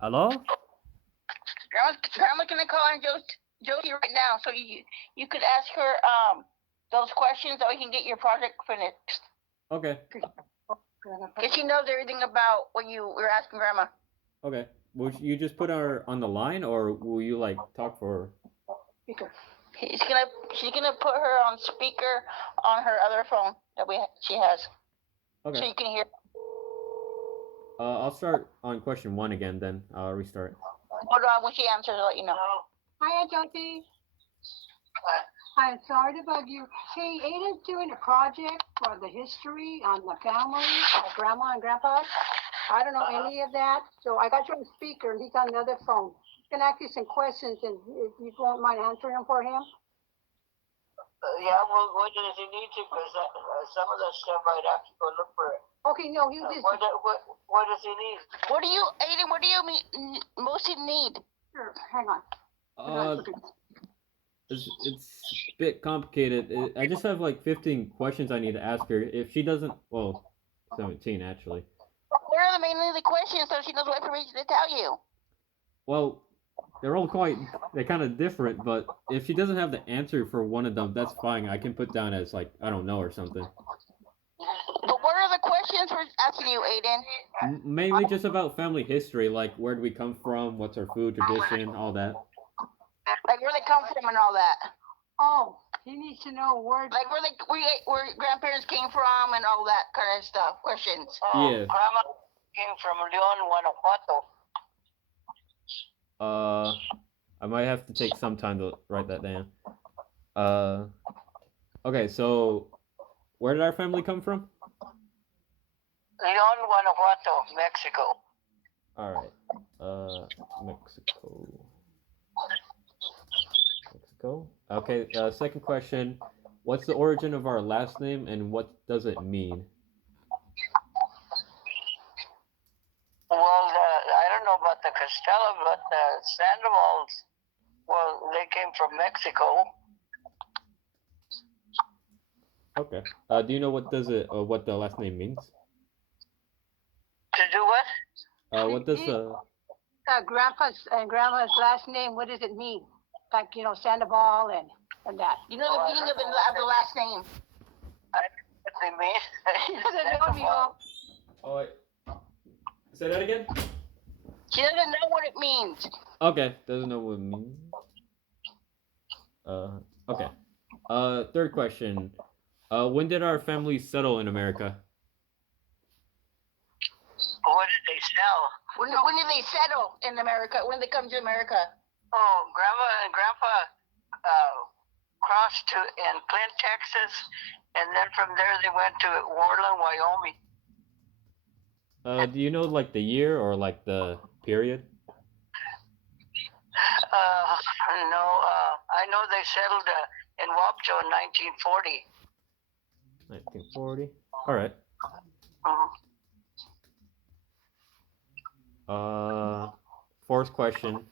Hello? Grandma's gonna call on Josie right now, so you could ask her those questions so we can get your project finished. Okay. Cause she knows everything about what you were asking Grandma. Okay. Will you just put her on the line, or will you like talk for Speaker. She's gonna put her on speaker on her other phone that she has, her? so Okay. you can hear. I'll start on question one again. Then I'll restart. Hold on, when she answers, I'll let you know. Hi, Josie. I'm sorry to bug you. Hey, Ada's doing a project for the history on the family, grandma and grandpa. I don't know any of that, so I got you on speaker and he's on the other phone. He's gonna ask you some questions and if you won't mind answering them for him. Yeah, well, what does he need to? Because some of that stuff I'd have to go look for it. Okay, no, you just. What does he need? What do you, Aiden? What do you mostly need? Sure, hang on. It's a bit complicated. I just have like 15 questions I need to ask her. If she doesn't, well, 17 actually. What are mainly the questions so she knows what information to tell you? Well, they're kind of different, but if she doesn't have the answer for one of them, that's fine. I can put down as like I don't know or something. But what are the questions we're asking you, Aiden? Mainly just about family history, like where do we come from, what's our food tradition, all that. Like where they come from and all that. Oh, he needs to know where. Like where grandparents came from and all that kind of stuff. Questions. Yeah. Grandma came from Leon, Guanajuato. I might have to take some time to write that down. Okay, so where did our family come from? Leon, Guanajuato, Mexico. All right. Mexico. Okay. Second question. What's the origin of our last name and what does it mean? Well, I don't know about the Costello, but the Sandoval's, well, they came from Mexico. Okay. Do you know what the last name means? To do what? What does grandpa's and grandma's last name? What does it mean? Like Sandoval and that. You know the meaning of the last name. I don't know what they mean. He doesn't know. Oh wait. Say that again. She doesn't know what it means. Okay, doesn't know what it means. Okay. Third question. When did our family settle in America? What did they sell? When did they settle in America? When did they come to America? Oh, Grandma and Grandpa crossed in Clint, Texas, and then from there they went to Worland, Wyoming. Do you know like the year or like the period? No. I know they settled in Wapcho in 1940. 1940. All right. Fourth question.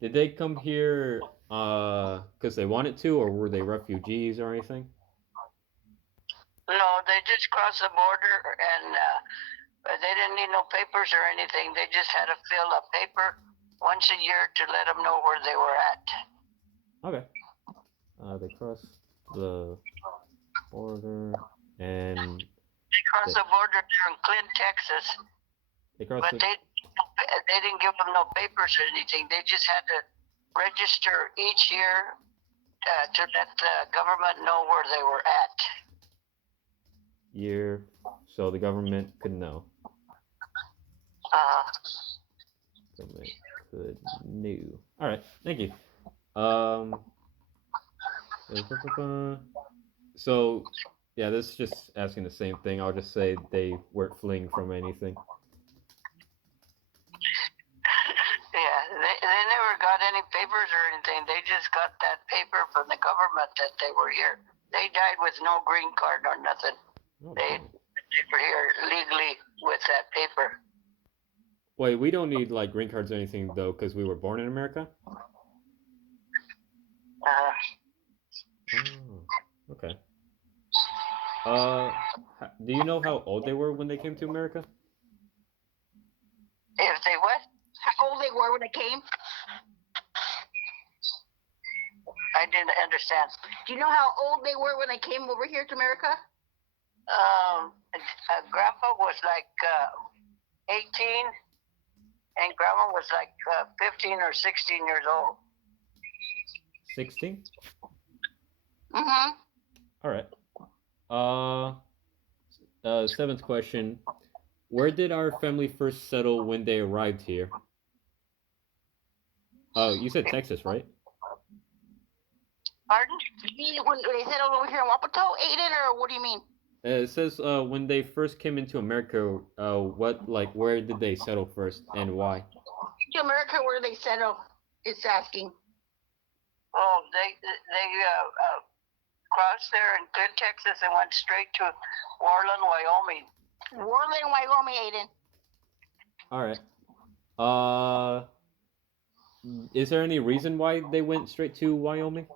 Did they come here because they wanted to, or were they refugees or anything? No, they just crossed the border and they didn't need no papers or anything. They just had to fill a paper once a year to let them know where they were at. Okay. They crossed the border and they crossed the border there in Clint, Texas. But they didn't give them no papers or anything. They just had to register each year to let the government know where they were at. Year, so the government could know. Government could know. All right, thank you. So yeah, this is just asking the same thing. I'll just say they weren't fleeing from anything. Yeah, they never got any papers or anything. They just got that paper from the government that they were here. They died with no green card or nothing. Okay. They were here legally with that paper. Wait, we don't need like green cards or anything though, because we were born in America. Okay. Do you know how old they were when they came to America? If they what? how old they were when they came? I didn't understand. Do you know how old they were when they came over here to America? Grandpa was like 18, and Grandma was like 15 or 16 years old. 16. Mm-hmm. All right. Seventh question. Where did our family first settle when they arrived here? Oh, you said Texas, right? Pardon? You mean when they settled over here in Wapato, Aiden, or what do you mean? It says when they first came into America, where did they settle first and why? To America, where they settle? It's asking. Oh, they crossed there in good Texas and went straight to Worland, Wyoming. Worland, Wyoming, Aiden. All right. Is there any reason why they went straight to Wyoming?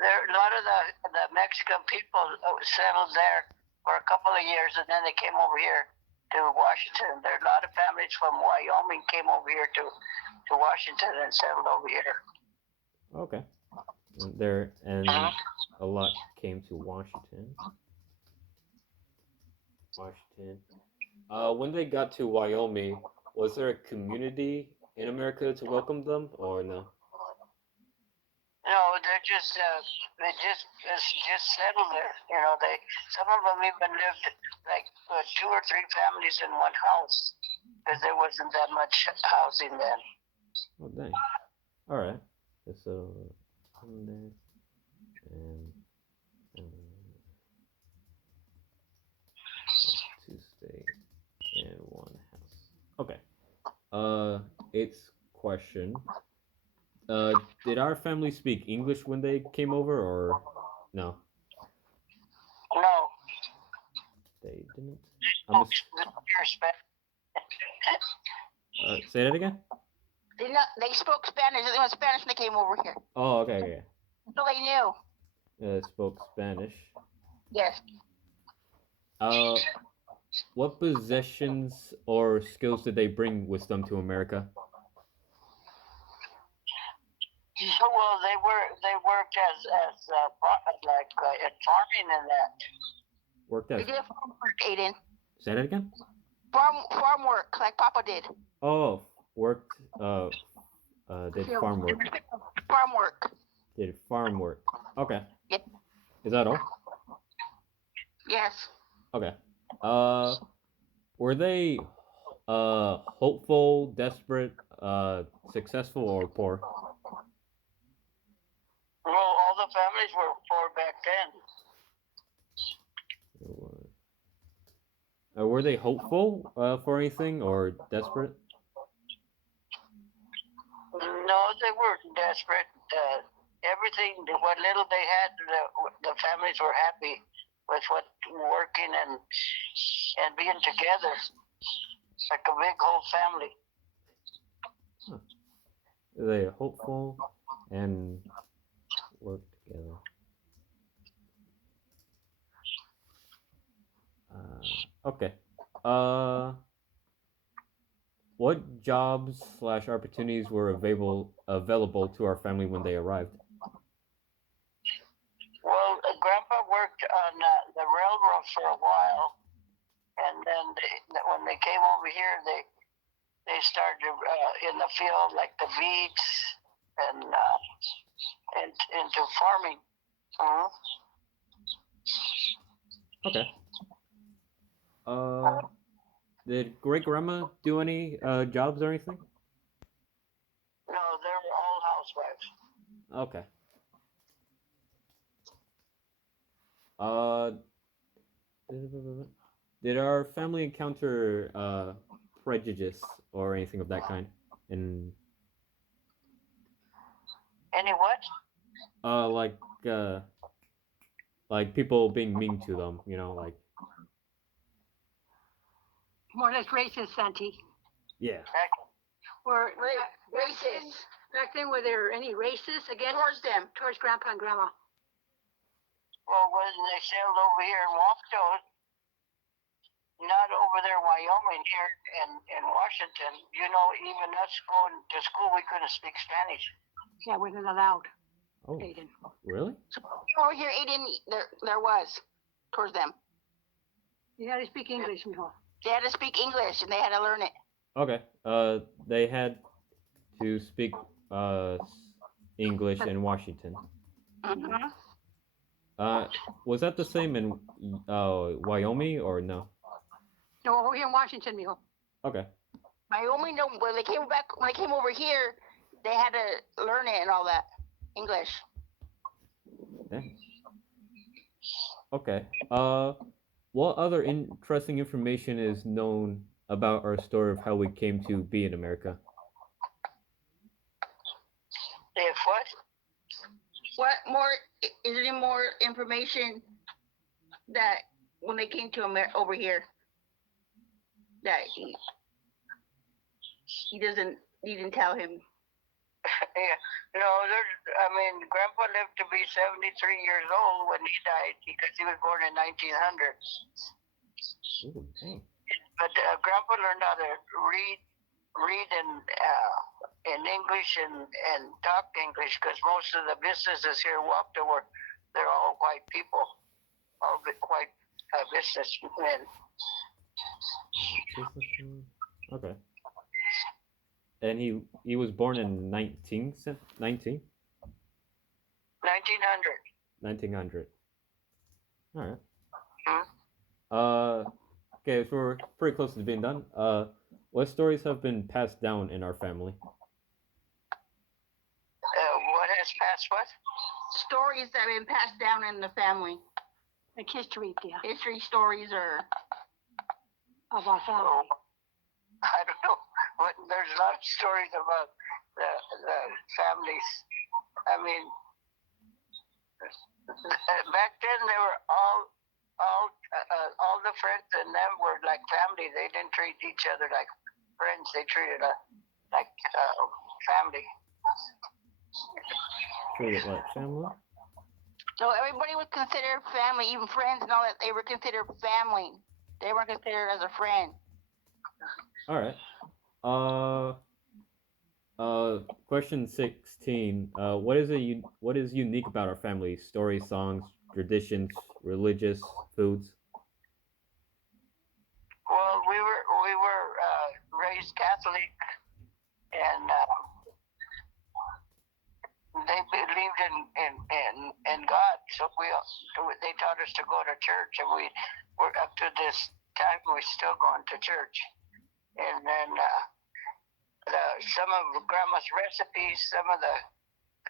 There, a lot of the Mexican people settled there for a couple of years, and then they came over here to Washington. There are a lot of families from Wyoming came over here to Washington and settled over here. Okay. And a lot came to Washington. When they got to Wyoming, was there a community in America to welcome them, or no? No, they just settled there. You know, some of them even lived like 2 or 3 families in one house because there wasn't that much housing then. Oh dang! All right. So come there and to stay in one house. Okay. Eighth question. Did our family speak English when they came over, or no? No. They didn't. Say that again. They spoke Spanish. They went Spanish when they came over here. Oh, okay. So they knew. Spoke Spanish. Yes. What possessions or skills did they bring with them to America? Well, they worked as in farming and that. Worked as. They did farm work, Aiden. Say that again. Farm work, like Papa did. Oh, worked. Did farm work. Farm work. Did farm work. Okay. Yep. Is that all? Yes. Okay. Were they hopeful, desperate, successful, or poor? Well, all the families were poor back then. Were they hopeful for anything or desperate? No, they weren't desperate. Everything, what little they had, the families were happy with what working and being together, like a big whole family. Huh. They hopeful and work together. Okay. What jobs / opportunities were available to our family when they arrived? Well, Grandpa worked on the railroad for a while, and then when they came over here, they started in the field like the beets and into farming. Okay. Did great grandma do any jobs or anything? No, they're all housewives. Okay. Did our family encounter prejudice or anything of that kind? Any what? Like people being mean to them, like. More or less racist, Santi. Yeah. Were racist. Back then, were there any racists against them, towards Grandpa and Grandma? Well, when they sailed over here in Wapato, not over there in Wyoming, here in Washington. You know, even us going to school, we couldn't speak Spanish. Yeah, wasn't allowed, Oh, Aiden. really? So over here, Aiden, there was towards them. You had to speak English, mijo. They had to speak English and they had to learn it. Okay. They had to speak English in Washington. Mm-hmm. Was that the same in Wyoming or no? No, over here in Washington, mijo. Okay. Wyoming, no, when they came over here, they had to learn it and all that English. Dang. Okay. What other interesting information is known about our story of how we came to be in America? If what? What more? Is there any more information that when they came to over here that he didn't tell him? Yeah, no, Grandpa lived to be 73 years old when he died because he was born in 1900. Ooh, dang. But Grandpa learned how to read in English and talk English because most of the businesses here in Wapta they're all white people, all white businessmen. Businessman? Okay. And he was born in 1900? 1900. 1900. All right. Hmm? Okay, so we're pretty close to being done. What stories have been passed down in our family? What has passed what? Stories that have been passed down in the family. Like history, yeah, History stories or of our family. Oh, I don't know. But there's a lot of stories about the families. I mean, back then they were all the friends and them were like family. They didn't treat each other like friends. They treated us like family. Treated like family? so everybody was considered family, even friends and all that. They were considered family. They weren't considered as a friend. All right. Question 16. What is unique about our family? Stories, songs, traditions, religious foods? Well, we were raised Catholic, and they believed in God. So they taught us to go to church, and we're up to this time we're still going to church. And then some of Grandma's recipes, some of the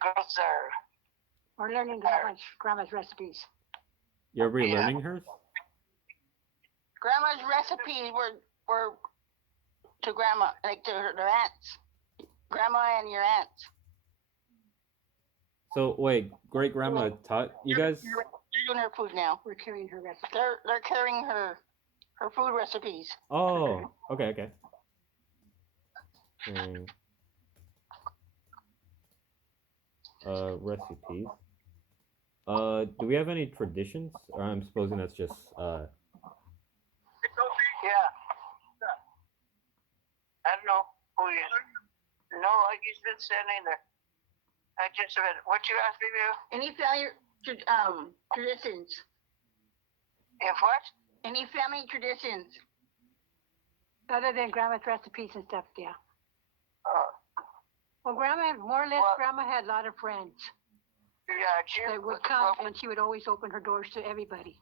girls are. We're learning grandma's recipes. You're relearning hers? Grandma's recipes were to grandma, like to their aunts. Grandma and your aunts. So wait, great grandma taught you guys? They're doing her food now. We're carrying her recipes. They're carrying her food recipes. Oh, okay. Recipes. Do we have any traditions? Or I'm supposing that's just Yeah. I don't know who he is. No, he's been standing there. I just read what you asked me, Bill? Any family traditions? If what? Any family traditions? Other than grandma's recipes and stuff, yeah. Uh, Well, grandma, more or less, Well- grandma had a lot of friends yeah, she that would come, and she would always open her doors to everybody.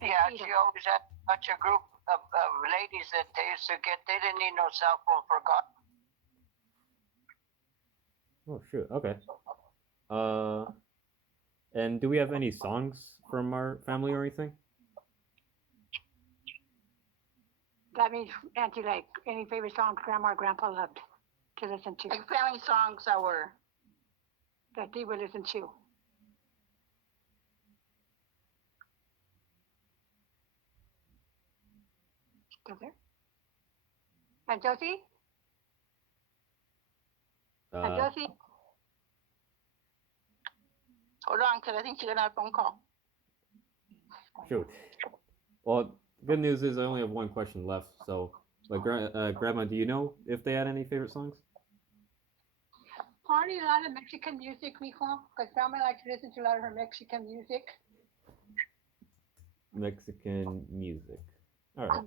And Yeah, feed she 'em. always had such a group of ladies that they used to get. They didn't need no cell phone for God. oh shoot, okay. And do we have any songs from our family or anything? That means, Auntie, like, any favorite songs grandma or grandpa loved to listen to, Like family songs that were. that they would listen to. Still there? And Josie? And Josie? Hold on, because I think she got a phone call. Shoot. Well, good news is I only have one question left. So, like, Grandma, do you know if they had any favorite songs? Probably a lot of Mexican music, mijo, because grandma likes to listen to a lot of her Mexican music. Mexican music. All right.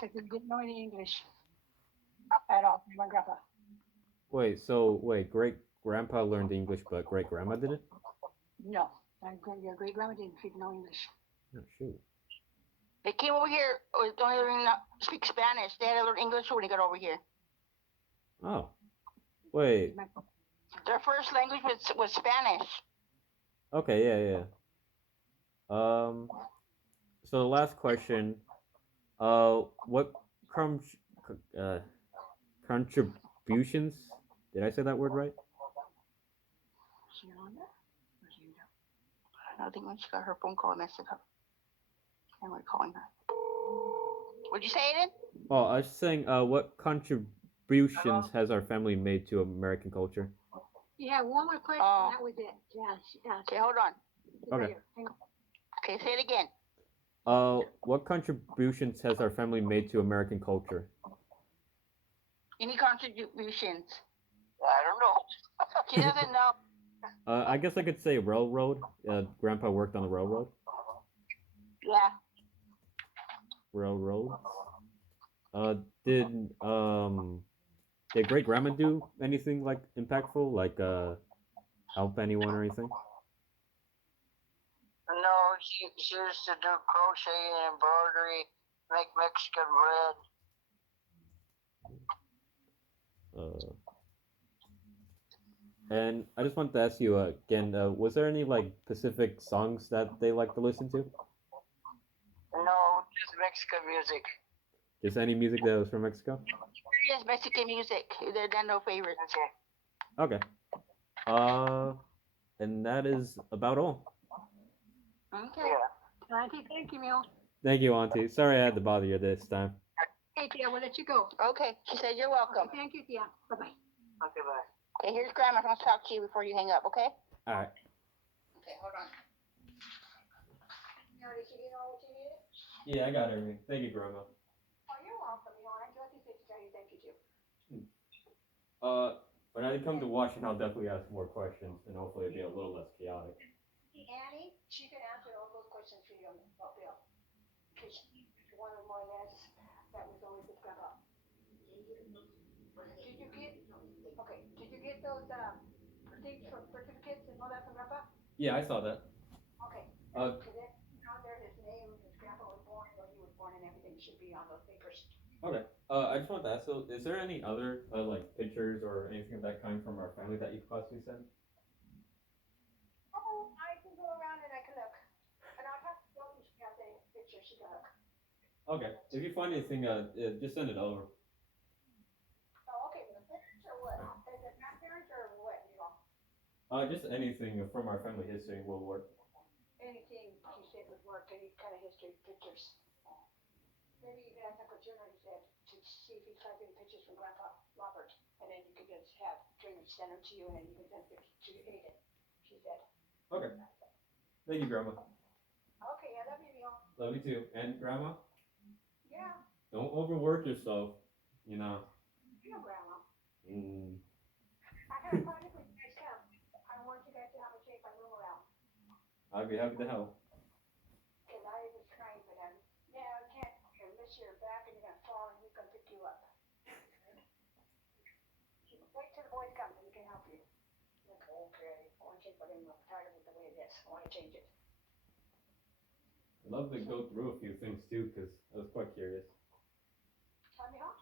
Because we didn't know any English at all, my grandpa. Wait, great grandpa learned English, but great grandma didn't? No, your great grandma didn't speak no English. Oh, shoot. They came over here, don't even speak Spanish. They had to learn English when they got over here. Oh. Wait. Their first language was Spanish. Okay, yeah. So the last question, what con- uh, contributions? Did I say that word right? I think when she got her phone call, I messed it up. And we're calling her. What'd you say, Aiden? Oh, I was saying, what contributions has our family made to American culture? Yeah, one more question. That was it. Yeah. Okay, hold on. Okay. Hang on. Okay, say it again. What contributions has our family made to American culture? Any contributions? I don't know. She doesn't know. I guess I could say railroad. Grandpa worked on the railroad. Yeah. Railroad. Did great grandma do anything like impactful, like help anyone or anything? No, she used to do crochet and embroidery, make Mexican bread. And I just wanted to ask you again, was there any like Pacific songs that they like to listen to? No, just Mexican music. Just any music that was from Mexico? Yes, Mexican music. They're no favorites. Okay. And that is about all. Okay. Yeah. Auntie, thank you, Mel. Thank you, Auntie. Sorry I had to bother you this time. Hey, Tia, we'll let you go. Okay. She said you're welcome. Thank you, Tia. Bye-bye. Okay, bye. Okay, here's Grandma. I want to talk to you before you hang up, okay? All right. Okay, hold on. Now, did you get all what you needed? Yeah, I got everything. Thank you, Grandma. Oh, you're welcome. I enjoyed this exchange. Thank you, too. When I come to Washington, I'll definitely ask more questions, and hopefully it'll be a little less chaotic. Annie, she can answer all those questions for you about Bill. Because she's one of more or less that was always with grandpa. Did you get those things for certificates and all that from grandpa? Yeah, I saw that. Okay. Because on there, his name, his grandpa was born, where he was born, and everything should be on those papers. Okay. I just wanted to ask, so is there any other like pictures or anything of that kind from our family that you could possibly send? Oh, I can go around and I can look. And I'll have to go and she has any pictures she can look. Okay. If you find anything, just send it over. Oh, okay. The pictures or what? Is it grandparents or what, you know? Just anything from our family history will work. Anything she said would work, any kind of history pictures. Maybe you could ask Uncle Jim, he said, to see if he finds any pictures from Grandpa Robert, and then you could just have Junior send them to you, and then you can send pictures to Aiden, she said. Okay. Thank you, Grandma. Okay, I love you, Neil. Love you too. And Grandma, Yeah, don't overwork yourself. You know. you know Grandma. Mm. I had a party for you guys come. I want you guys to have a shake my room around. I'd be happy to help. Cause I was trying, but yeah, I can't, unless you're back and you're gonna fall and who's gonna pick you up? Wait till the boys come and we can help you. Like, okay, I want to change my room, I'm tired of it the way it is, I wanna change it. I'd love to go through a few things too, because I was quite curious. Tell me how?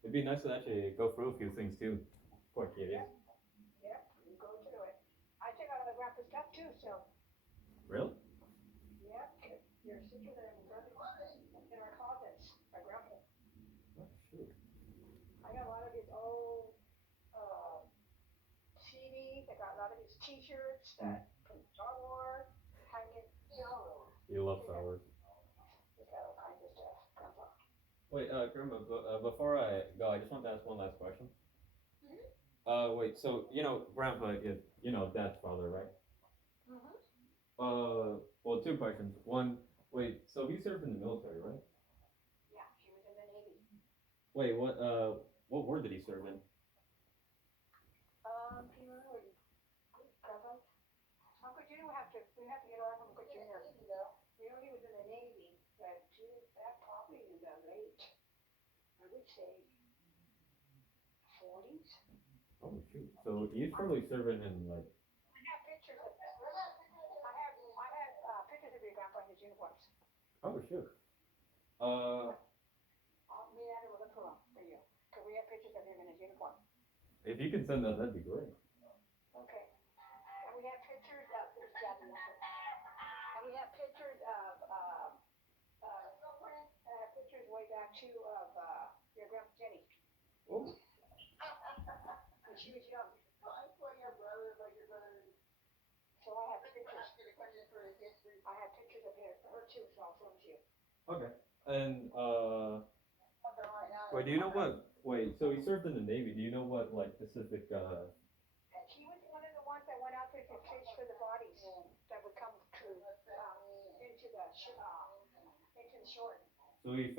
It'd be nice to actually go through a few things too. Quite curious. Yep, you go through it. I took out all the grandpa stuff too, so. Really? Yep, your sisters are in our closets, my grandpa. Oh, shoot. I got a lot of his old, CDs, I got a lot of his t-shirts that from Star Wars, hanging, You love Star Wars. he's got all kinds of stuff, grandpa. Wait, Grandma, before I go, I just want to ask one last question. Wait, so, Grandpa is, Dad's father, right? Mm-hmm. Well, two questions. One, Wait, so he served in the military, right? Yeah, she was in the Navy. Wait, what war did he serve in? Do you remember? Grandpa? Uncle Junior we have to get on Uncle Junior. You know, he was in the Navy, but that probably in the late, I would say, 40s. Oh shoot. So he's probably serving in like. I have pictures of that. I have pictures of your grandpa in his uniforms. Oh shoot. Me and Adam will look for you. Cause we have pictures of him in his uniform. If you can send that, that'd be great. Okay. And we have pictures of this Jasmine. And we have pictures of pictures way back too of your grandpa Jenny. Oh. When she was young. So I have pictures. I have pictures of her too, so I'll send you. Okay. And wait, do you know what? Wait, so he served in the Navy. Do you know what like specific? And he was one of the ones that went out there to fish for the bodies that would come to into the shore. So he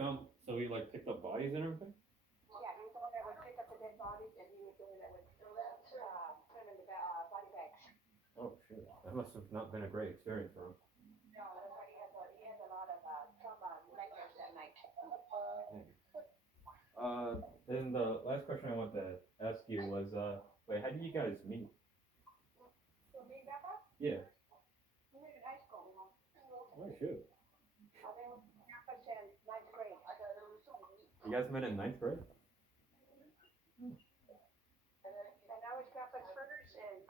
like picked up bodies and everything. Yeah, he was the one that would pick up the dead bodies, and he was the one that would put them in the body bags. Oh shit, that must have not been a great experience for him. No, but he had a lot of trauma nightmares that night. Then the last question I wanted to ask you was, wait, how did you guys meet? So me and Grandpa? Yeah. We met in high school. Oh shoot. Then Grandpa's in 9th grade. You guys met in 9th grade? And I was Grandpa's first, and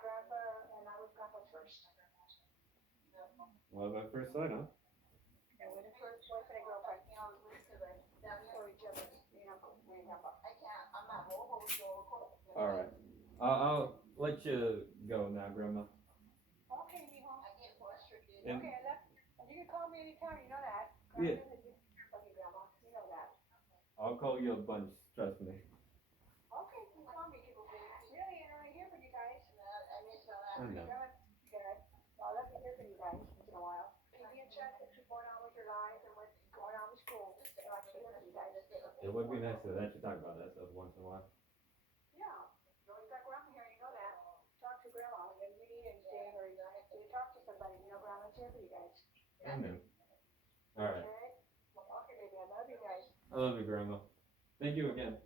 I was Grandpa's first. Love at first sight, huh? And we're the first boyfriend and girlfriend. For each other, me and Grandpa. All right. I'll let you go now, Grandma. Okay, mijo. And Okay, and you can call me anytime, you know that. Yeah. Grandma, you know that. I'll call you a bunch. Trust me. Okay, you call me, really, and I hear from you guys. I know. Good. I'll let me hear from you guys once in a while. Keep me in check what's going on with your lives and what's going on with school. I'd like to hear from you guys. It would be nice to let you talk about that stuff once in a while. Yeah, you always got grandma here, you know that. Talk to grandma when you need anything or you talk to somebody, you know grandma's here for you guys. I know. All right. Okay? Okay, baby, I love you guys. I love you, Grandma. Thank you again.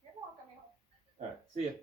You're welcome, mijo. All right. See ya.